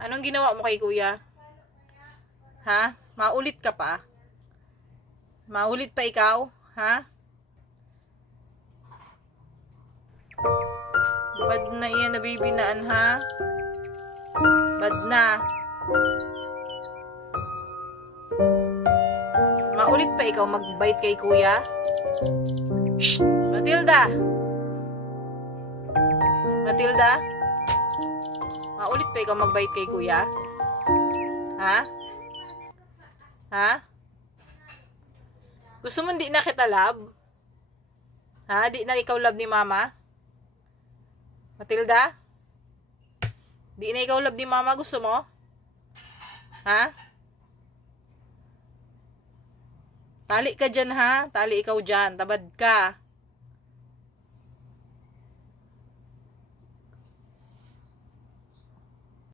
Anong ginawa mo kay kuya? Ha? Maulit ka pa? Maulit pa ikaw? Ha? Bad na iyan nabibinaan ha? Bad na. Maulit pa ikaw magbait kay kuya? Shh! Matilda! Matilda? Maulit pa ikaw magbait kay kuya? Ha? Ha? Gusto mo hindi na kita love? Ha? Di na ikaw love ni mama? Matilda? Di na ikaw love ni mama? Gusto mo? Ha? Tali ka dyan ha? Tali ikaw dyan. Tabad ka.